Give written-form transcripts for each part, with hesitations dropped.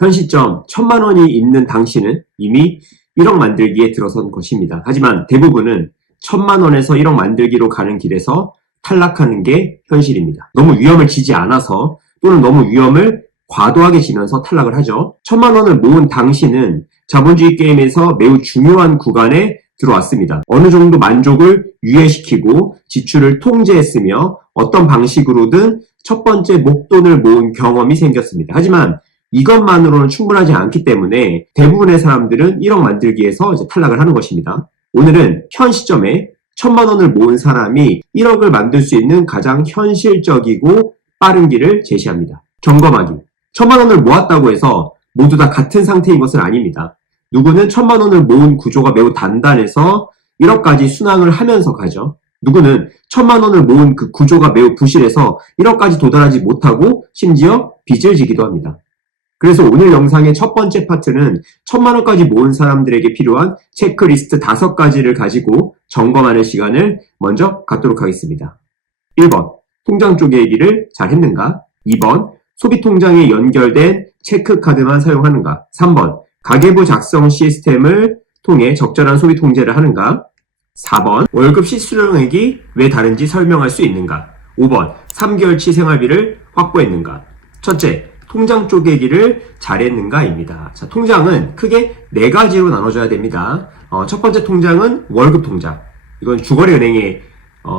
현 시점 1,000만 원이 있는 당신은 이미 1억 만들기에 들어선 것입니다. 하지만 대부분은 1,000만 원에서 1억 만들기로 가는 길에서 탈락하는 게 현실입니다. 너무 위험을 지지 않아서 또는 너무 위험을 과도하게 지면서 탈락을 하죠. 1,000만 원을 모은 당신은 자본주의 게임에서 매우 중요한 구간에 들어왔습니다. 어느 정도 만족을 유예시키고 지출을 통제했으며 어떤 방식으로든 첫 번째 목돈을 모은 경험이 생겼습니다. 하지만 이것만으로는 충분하지 않기 때문에 대부분의 사람들은 1억 만들기에서 이제 탈락을 하는 것입니다. 오늘은 현 시점에 1,000만 원을 모은 사람이 1억을 만들 수 있는 가장 현실적이고 빠른 길을 제시합니다. 점검하기. 1,000만 원을 모았다고 해서 모두 다 같은 상태인 것은 아닙니다. 누구는 1,000만 원을 모은 구조가 매우 단단해서 1억까지 순항을 하면서 가죠. 누구는 1,000만 원을 모은 그 구조가 매우 부실해서 1억까지 도달하지 못하고 심지어 빚을 지기도 합니다. 그래서 오늘 영상의 첫 번째 파트는 1,000만 원까지 모은 사람들에게 필요한 체크리스트 5가지를 가지고 점검하는 시간을 먼저 갖도록 하겠습니다. 1번, 통장 쪼개기를 잘 했는가? 2번, 소비통장에 연결된 체크카드만 사용하는가? 3번, 가계부 작성 시스템을 통해 적절한 소비 통제를 하는가? 4번, 월급 실수령액이 왜 다른지 설명할 수 있는가? 5번, 3개월치 생활비를 확보했는가? 첫째, 통장 쪼개기를 잘했는가입니다. 자, 통장은 크게 4가지로 나눠줘야 됩니다. 첫 번째 통장은 월급 통장. 이건 주거래 은행에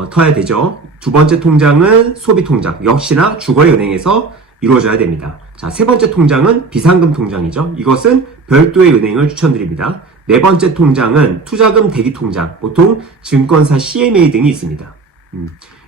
터야 되죠. 두 번째 통장은 소비 통장. 역시나 주거래 은행에서 이루어져야 됩니다. 자, 세 번째 통장은 비상금 통장이죠. 이것은 별도의 은행을 추천드립니다. 네 번째 통장은 투자금 대기 통장. 보통 증권사 CMA 등이 있습니다.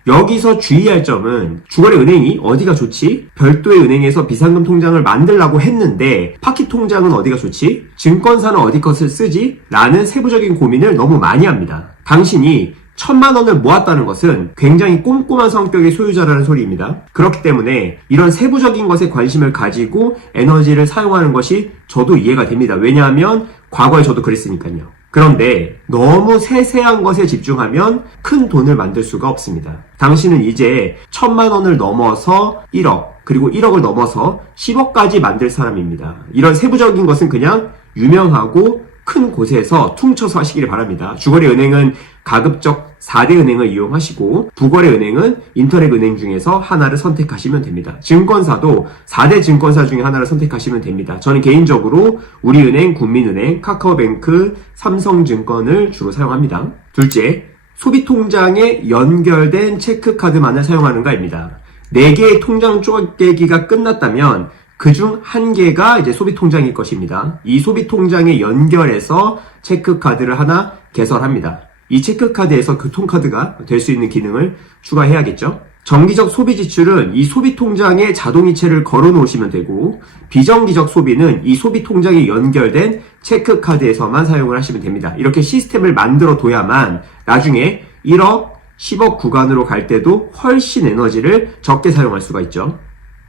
여기서 주의할 점은 주거래 은행이 어디가 좋지? 별도의 은행에서 비상금 통장을 만들라고 했는데 파키 통장은 어디가 좋지? 증권사는 어디 것을 쓰지? 라는 세부적인 고민을 너무 많이 합니다. 당신이 1,000만 원을 모았다는 것은 굉장히 꼼꼼한 성격의 소유자라는 소리입니다. 그렇기 때문에 이런 세부적인 것에 관심을 가지고 에너지를 사용하는 것이 저도 이해가 됩니다. 왜냐하면 과거에 저도 그랬으니까요. 그런데 너무 세세한 것에 집중하면 큰 돈을 만들 수가 없습니다. 당신은 이제 1,000만 원을 넘어서 1억, 그리고 1억을 넘어서 10억까지 만들 사람입니다. 이런 세부적인 것은 그냥 유명하고 큰 곳에서 퉁쳐서 하시기를 바랍니다. 주거래 은행은 가급적 4대 은행을 이용하시고 부거래 은행은 인터넷 은행 중에서 하나를 선택하시면 됩니다. 증권사도 4대 증권사 중에 하나를 선택하시면 됩니다. 저는 개인적으로 우리은행, 국민은행, 카카오뱅크, 삼성증권을 주로 사용합니다. 둘째, 소비통장에 연결된 체크카드만을 사용하는가입니다. 4개의 통장 쪼개기가 끝났다면 그중 1개가 이제 소비통장일 것입니다. 이 소비통장에 연결해서 체크카드를 하나 개설합니다. 이 체크카드에서 교통카드가 될 수 있는 기능을 추가해야겠죠. 정기적 소비 지출은 이 소비통장에 자동이체를 걸어 놓으시면 되고 비정기적 소비는 이 소비통장에 연결된 체크카드에서만 사용을 하시면 됩니다. 이렇게 시스템을 만들어 둬야만 나중에 1억, 10억 구간으로 갈 때도 훨씬 에너지를 적게 사용할 수가 있죠.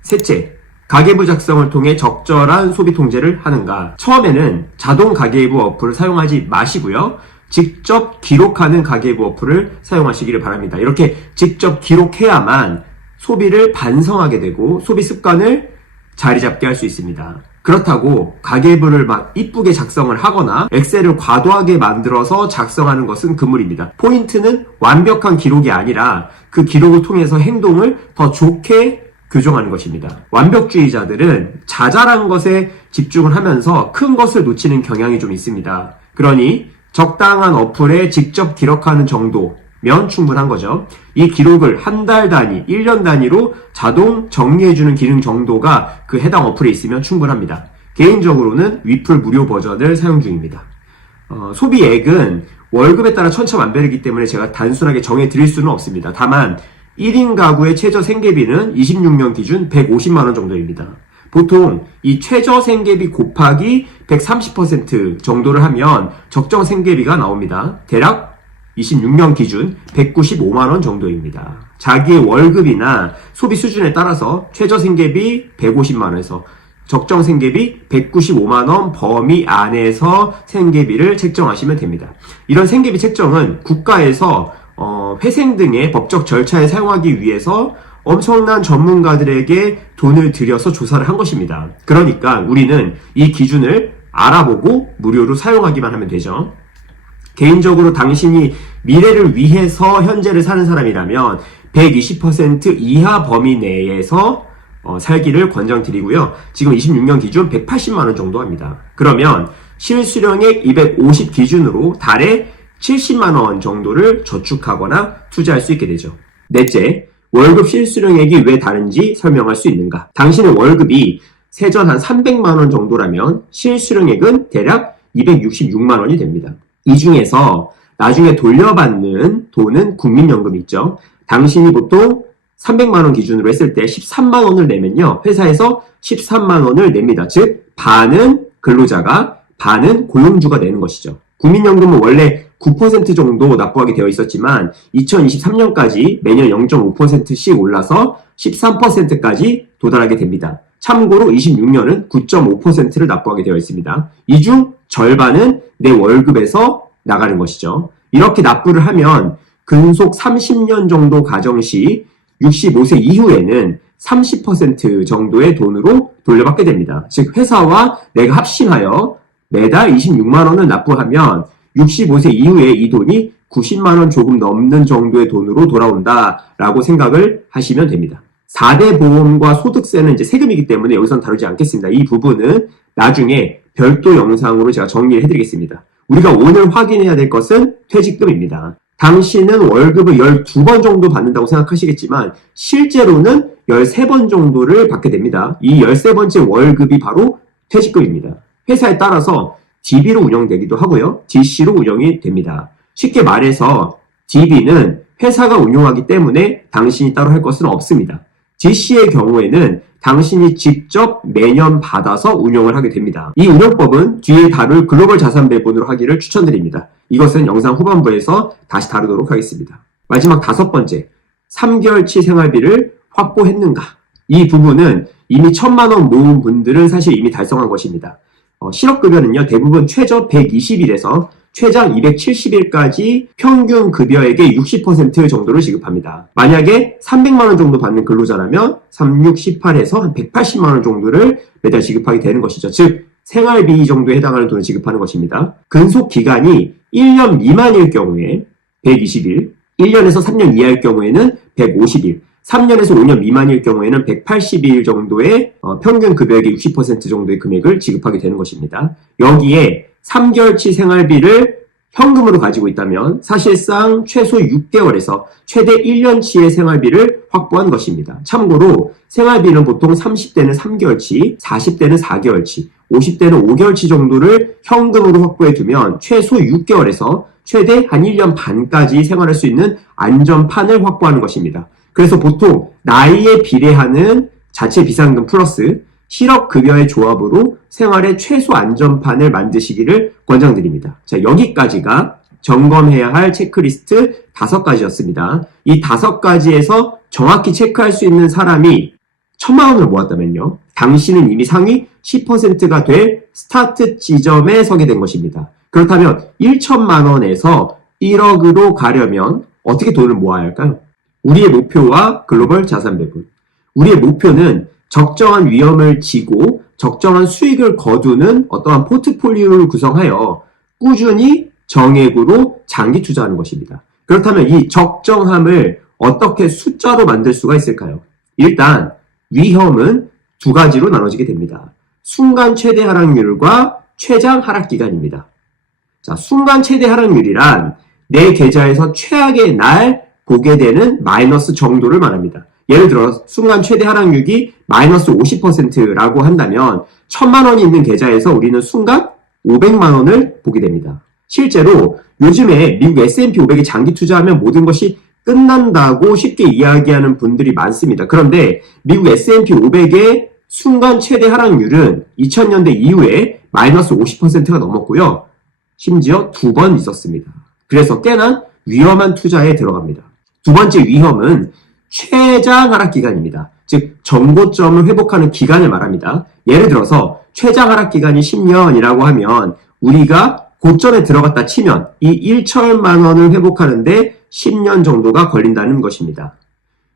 셋째, 가계부 작성을 통해 적절한 소비 통제를 하는가? 처음에는 자동 가계부 어플을 사용하지 마시고요. 직접 기록하는 가계부 어플을 사용하시기를 바랍니다. 이렇게 직접 기록해야만 소비를 반성하게 되고 소비 습관을 자리 잡게 할 수 있습니다. 그렇다고 가계부를 막 이쁘게 작성을 하거나 엑셀을 과도하게 만들어서 작성하는 것은 금물입니다. 포인트는 완벽한 기록이 아니라 그 기록을 통해서 행동을 더 좋게 교정하는 것입니다. 완벽주의자들은 자잘한 것에 집중을 하면서 큰 것을 놓치는 경향이 좀 있습니다. 그러니 적당한 어플에 직접 기록하는 정도면 충분한 거죠. 이 기록을 한 달 단위, 1년 단위로 자동 정리해주는 기능 정도가 그 해당 어플에 있으면 충분합니다. 개인적으로는 위플 무료 버전을 사용 중입니다. 소비액은 월급에 따라 천차만별이기 때문에 제가 단순하게 정해드릴 수는 없습니다. 다만 1인 가구의 최저 생계비는 26년 기준 150만 원 정도입니다. 보통 이 최저 생계비 곱하기 130% 정도를 하면 적정 생계비가 나옵니다. 대략 26년 기준 195만 원 정도입니다. 자기의 월급이나 소비 수준에 따라서 최저 생계비 150만 원에서 적정 생계비 195만 원 범위 안에서 생계비를 책정하시면 됩니다. 이런 생계비 책정은 국가에서 회생 등의 법적 절차에 사용하기 위해서 엄청난 전문가들에게 돈을 들여서 조사를 한 것입니다. 그러니까 우리는 이 기준을 알아보고 무료로 사용하기만 하면 되죠. 개인적으로 당신이 미래를 위해서 현재를 사는 사람이라면 120% 이하 범위 내에서 살기를 권장드리고요. 지금 26년 기준 180만원 정도 합니다. 그러면 실수령액 250 기준으로 달에 70만원 정도를 저축하거나 투자할 수 있게 되죠. 넷째, 월급 실수령액이 왜 다른지 설명할 수 있는가? 당신의 월급이 세전 한 300만원 정도라면 실수령액은 대략 266만원이 됩니다. 이 중에서 나중에 돌려받는 돈은 국민연금이 있죠. 당신이 보통 300만원 기준으로 했을 때 13만원을 내면요. 회사에서 13만원을 냅니다. 즉 반은 근로자가 반은 고용주가 내는 것이죠. 국민연금은 원래 9% 정도 납부하게 되어 있었지만 2023년까지 매년 0.5%씩 올라서 13%까지 도달하게 됩니다. 참고로 26년은 9.5%를 납부하게 되어 있습니다. 이 중 절반은 내 월급에서 나가는 것이죠. 이렇게 납부를 하면 근속 30년 정도 가정 시 65세 이후에는 30% 정도의 돈으로 돌려받게 됩니다. 즉 회사와 내가 합심하여 매달 26만 원을 납부하면 65세 이후에 이 돈이 90만 원 조금 넘는 정도의 돈으로 돌아온다라고 생각을 하시면 됩니다. 4대 보험과 소득세는 이제 세금이기 때문에 여기서는 다루지 않겠습니다. 이 부분은 나중에 별도 영상으로 제가 정리를 해드리겠습니다. 우리가 오늘 확인해야 될 것은 퇴직금입니다. 당신은 월급을 12번 정도 받는다고 생각하시겠지만 실제로는 13번 정도를 받게 됩니다. 이 13번째 월급이 바로 퇴직금입니다. 회사에 따라서 DB로 운영되기도 하고요. DC로 운영이 됩니다. 쉽게 말해서 DB는 회사가 운영하기 때문에 당신이 따로 할 것은 없습니다. DC의 경우에는 당신이 직접 매년 받아서 운영을 하게 됩니다. 이 운영법은 뒤에 다룰 글로벌 자산 배분으로 하기를 추천드립니다. 이것은 영상 후반부에서 다시 다루도록 하겠습니다. 마지막 5번째, 3개월치 생활비를 확보했는가? 이 부분은 이미 1,000만 원 모은 분들은 사실 이미 달성한 것입니다. 실업급여는요, 대부분 최저 120일에서 최장 270일까지 평균 급여액의 60% 정도를 지급합니다. 만약에 300만 원 정도 받는 근로자라면 36, 18에서 한 180만 원 정도를 매달 지급하게 되는 것이죠. 즉 생활비 정도에 해당하는 돈을 지급하는 것입니다. 근속 기간이 1년 미만일 경우에 120일, 1년에서 3년 이하일 경우에는 150일, 3년에서 5년 미만일 경우에는 180일 정도의 평균 급여액의 60% 정도의 금액을 지급하게 되는 것입니다. 여기에 3개월치 생활비를 현금으로 가지고 있다면 사실상 최소 6개월에서 최대 1년치의 생활비를 확보한 것입니다. 참고로 생활비는 보통 30대는 3개월치, 40대는 4개월치, 50대는 5개월치 정도를 현금으로 확보해 두면 최소 6개월에서 최대 한 1년 반까지 생활할 수 있는 안전판을 확보하는 것입니다. 그래서 보통 나이에 비례하는 자체 비상금 플러스 실업급여의 조합으로 생활의 최소 안전판을 만드시기를 권장드립니다. 자, 여기까지가 점검해야 할 체크리스트 5가지였습니다. 이 5가지에서 정확히 체크할 수 있는 사람이 1,000만 원을 모았다면요. 당신은 이미 상위 10%가 될 스타트 지점에 서게 된 것입니다. 그렇다면 1,000만 원에서 1억으로 가려면 어떻게 돈을 모아야 할까요? 우리의 목표와 글로벌 자산 배분. 우리의 목표는 적정한 위험을 지고 적정한 수익을 거두는 어떠한 포트폴리오를 구성하여 꾸준히 정액으로 장기 투자하는 것입니다. 그렇다면 이 적정함을 어떻게 숫자로 만들 수가 있을까요? 일단 위험은 2가지로 나눠지게 됩니다. 순간 최대 하락률과 최장 하락 기간입니다. 자, 순간 최대 하락률이란 내 계좌에서 최악의 날 보게 되는 마이너스 정도를 말합니다. 예를 들어 순간 최대 하락률이 마이너스 50%라고 한다면 1,000만 원이 있는 계좌에서 우리는 순간 500만 원을 보게 됩니다. 실제로 요즘에 미국 S&P 500에 장기 투자하면 모든 것이 끝난다고 쉽게 이야기하는 분들이 많습니다. 그런데 미국 S&P 500의 순간 최대 하락률은 2000년대 이후에 마이너스 50%가 넘었고요. 심지어 2번 있었습니다. 그래서 꽤나 위험한 투자에 들어갑니다. 2번째 위험은 최장 하락 기간입니다. 즉 정고점을 회복하는 기간을 말합니다. 예를 들어서 최장 하락 기간이 10년이라고 하면 우리가 고점에 들어갔다 치면 이 1,000만 원을 회복하는데 10년 정도가 걸린다는 것입니다.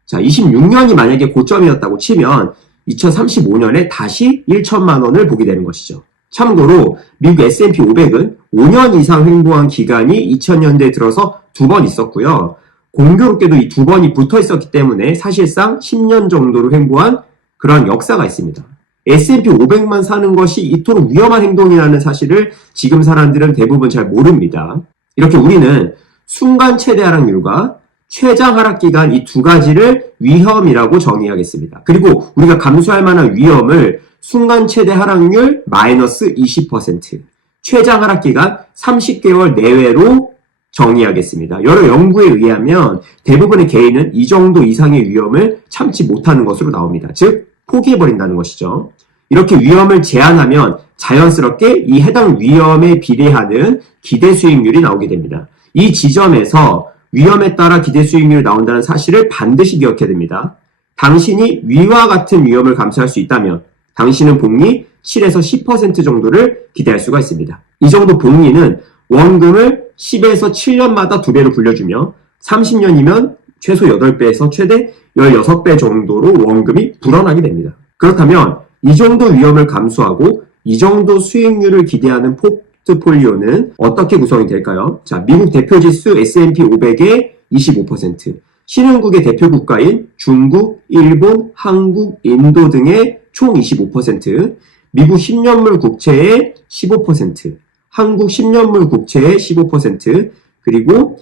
자, 26년이 만약에 고점이었다고 치면 2035년에 다시 1천만 원을 보게 되는 것이죠. 참고로 미국 S&P 500은 5년 이상 횡보한 기간이 2000년대에 들어서 2번 있었고요. 공교롭게도 이 2번이 붙어 있었기 때문에 사실상 10년 정도로 횡보한 그런 역사가 있습니다. S&P 500만 사는 것이 이토록 위험한 행동이라는 사실을 지금 사람들은 대부분 잘 모릅니다. 이렇게 우리는 순간 최대 하락률과 최장 하락 기간 이 두 가지를 위험이라고 정의하겠습니다. 그리고 우리가 감수할 만한 위험을 순간 최대 하락률 마이너스 20%, 최장 하락 기간 30개월 내외로 정의하겠습니다. 여러 연구에 의하면 대부분의 개인은 이 정도 이상의 위험을 참지 못하는 것으로 나옵니다. 즉, 포기해버린다는 것이죠. 이렇게 위험을 제한하면 자연스럽게 이 해당 위험에 비례하는 기대 수익률이 나오게 됩니다. 이 지점에서 위험에 따라 기대 수익률이 나온다는 사실을 반드시 기억해야 됩니다. 당신이 위와 같은 위험을 감수할 수 있다면 당신은 복리 7에서 10% 정도를 기대할 수가 있습니다. 이 정도 복리는 원금을 10에서 7년마다 2배로 굴려주며 30년이면 최소 8배에서 최대 16배 정도로 원금이 불어나게 됩니다. 그렇다면 이 정도 위험을 감수하고 이 정도 수익률을 기대하는 포트폴리오는 어떻게 구성이 될까요? 자, 미국 대표지수 S&P 500의 25%, 신흥국의 대표 국가인 중국, 일본, 한국, 인도 등의 총 25%, 미국 10년물 국채의 15%, 한국 10년물 국채의 15%, 그리고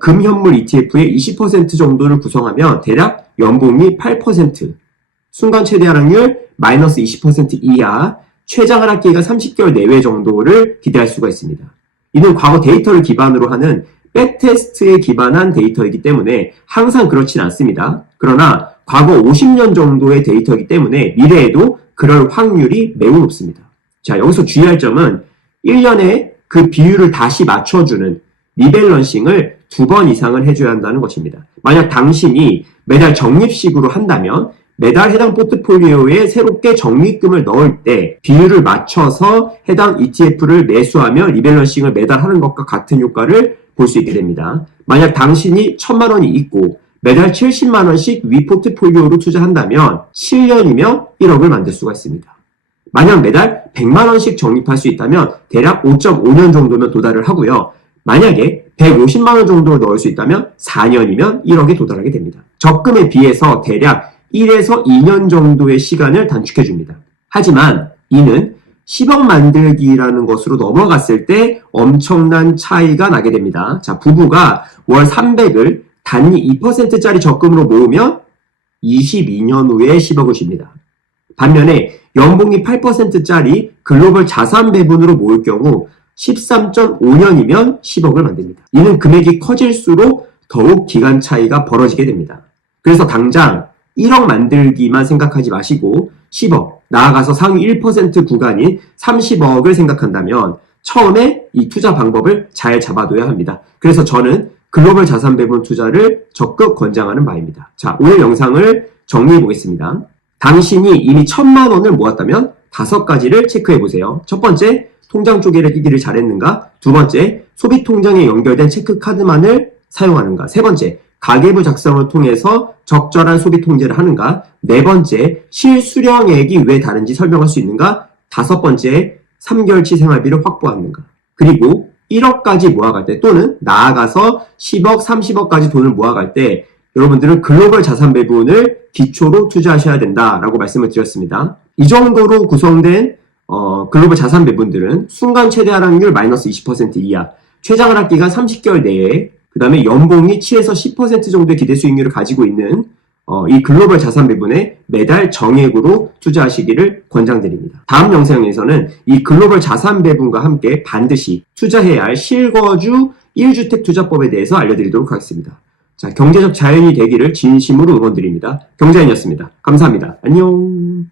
금현물 ETF의 20% 정도를 구성하면 대략 연봉이 8%, 순간 최대 하락률 마이너스 20% 이하, 최장 하락 기간 30개월 내외 정도를 기대할 수가 있습니다. 이는 과거 데이터를 기반으로 하는 백테스트에 기반한 데이터이기 때문에 항상 그렇진 않습니다. 그러나 과거 50년 정도의 데이터이기 때문에 미래에도 그럴 확률이 매우 높습니다. 자, 여기서 주의할 점은 1년에 그 비율을 다시 맞춰주는 리밸런싱을 2번 이상을 해줘야 한다는 것입니다. 만약 당신이 매달 적립식으로 한다면 매달 해당 포트폴리오에 새롭게 적립금을 넣을 때 비율을 맞춰서 해당 ETF를 매수하며 리밸런싱을 매달 하는 것과 같은 효과를 볼 수 있게 됩니다. 만약 당신이 1000만 원이 있고 매달 70만 원씩 위 포트폴리오로 투자한다면 7년이면 1억을 만들 수가 있습니다. 만약 매달 100만 원씩 적립할 수 있다면 대략 5.5년 정도면 도달을 하고요. 만약에 150만 원 정도를 넣을 수 있다면 4년이면 1억에 도달하게 됩니다. 적금에 비해서 대략 1에서 2년 정도의 시간을 단축해 줍니다. 하지만 이는 10억 만들기라는 것으로 넘어갔을 때 엄청난 차이가 나게 됩니다. 자, 부부가 월 300을 단위 2%짜리 적금으로 모으면 22년 후에 10억을 줍니다. 반면에 연봉이 8%짜리 글로벌 자산 배분으로 모을 경우 13.5년이면 10억을 만듭니다. 이는 금액이 커질수록 더욱 기간 차이가 벌어지게 됩니다. 그래서 당장 1억 만들기만 생각하지 마시고 10억, 나아가서 상위 1% 구간인 30억을 생각한다면 처음에 이 투자 방법을 잘 잡아둬야 합니다. 그래서 저는 글로벌 자산 배분 투자를 적극 권장하는 바입니다. 자, 오늘 영상을 정리해 보겠습니다. 당신이 이미 1000만 원을 모았다면 5가지를 체크해 보세요. 첫 번째, 통장 쪼개를 끼기를 잘했는가? 두 번째, 소비 통장에 연결된 체크 카드만을 사용하는가? 세 번째, 가계부 작성을 통해서 적절한 소비 통제를 하는가? 네 번째, 실수령액이 왜 다른지 설명할 수 있는가? 다섯 번째, 3개월치 생활비를 확보하는가? 그리고 1억까지 모아갈 때 또는 나아가서 10억, 30억까지 돈을 모아갈 때 여러분들은 글로벌 자산 배분을 기초로 투자하셔야 된다라고 말씀을 드렸습니다. 이 정도로 구성된 글로벌 자산 배분들은 순간 최대 하락률 마이너스 20% 이하, 최장 하락 기간 30개월 내에, 그 다음에 연봉이 7에서 10% 정도의 기대 수익률을 가지고 있는 이 글로벌 자산 배분에 매달 정액으로 투자하시기를 권장드립니다. 다음 영상에서는 이 글로벌 자산 배분과 함께 반드시 투자해야 할 실거주 1주택 투자법에 대해서 알려드리도록 하겠습니다. 자, 경제적 자연이 되기를 진심으로 응원드립니다. 경자인이었습니다. 감사합니다. 안녕.